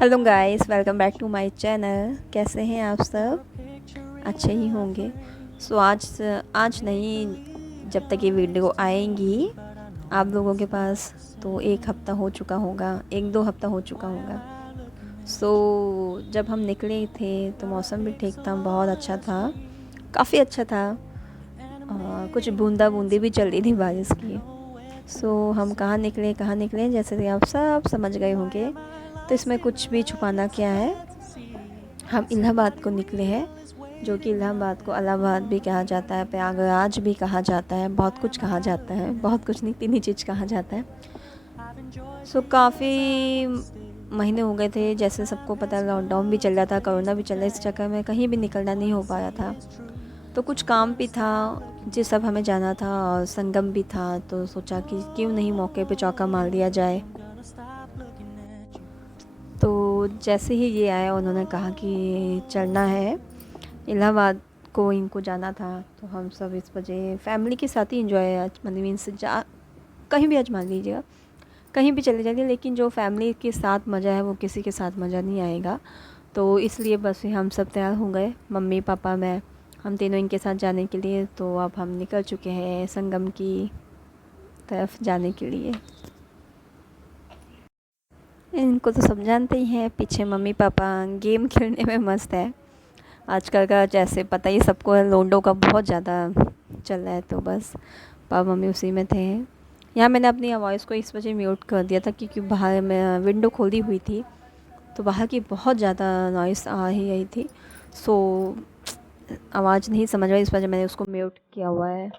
Hello guys, welcome back to my channel. कैसे हैं आप सब? अच्छे ही होंगे। सो आज नहीं, जब तक ये वीडियो आएंगी आप लोगों के पास तो एक हफ़्ता हो चुका होगा, एक दो हफ़्ता हो चुका होगा। सो जब हम निकले थे तो मौसम भी ठीक था, बहुत अच्छा था, काफ़ी अच्छा था। कुछ बूंदा बूंदी भी चल रही थी बारिश की। सो हम कहाँ निकले जैसे कि आप सब समझ गए होंगे। तो इसमें कुछ भी छुपाना क्या है। हम इलाहाबाद को निकले हैं, जो कि इलाहाबाद को इलाहाबाद भी कहा जाता है, प्रयागराज भी कहा जाता है, बहुत कुछ कहा जाता है, बहुत कुछ नहीं, तीन ही चीज़ कहा जाता है। सो काफ़ी महीने हो गए थे, जैसे सबको पता है लॉकडाउन भी चल रहा था, कोरोना भी चल रहा, इस चक्कर में कहीं भी निकलना नहीं हो पाया था। तो कुछ काम भी था, जिस सब हमें जाना था, और संगम भी था, तो सोचा कि क्यों नहीं मौके पे चौका मार दिया जाए। तो जैसे ही ये आया, उन्होंने कहा कि चलना है इलाहाबाद को, इनको जाना था। तो हम सब इस वजह फैमिली के साथ ही इंजॉय, आज मतलब मीन्स जा कहीं भी आज मान लीजिएगा, कहीं भी चले जाइए, लेकिन जो फैमिली के साथ मज़ा है वो किसी के साथ मज़ा नहीं आएगा। तो इसलिए बस हम सब तैयार हो गए, मम्मी पापा मैं, हम तीनों इनके साथ जाने के लिए। तो अब हम निकल चुके हैं संगम की तरफ जाने के लिए। इनको तो सब जानते ही हैं, पीछे मम्मी पापा गेम खेलने में मस्त है। आजकल का जैसे पता ही सबको है, लूडो का बहुत ज़्यादा चल रहा है, तो बस पापा मम्मी उसी में थे। यहाँ मैंने अपनी आवाज़ को इस वजह म्यूट कर दिया था क्योंकि बाहर में विंडो खोली हुई थी, तो बाहर की बहुत ज़्यादा नॉइस आ ही रही थी। सो आवाज़ नहीं समझ आई, इस वजह मैंने उसको म्यूट किया हुआ है।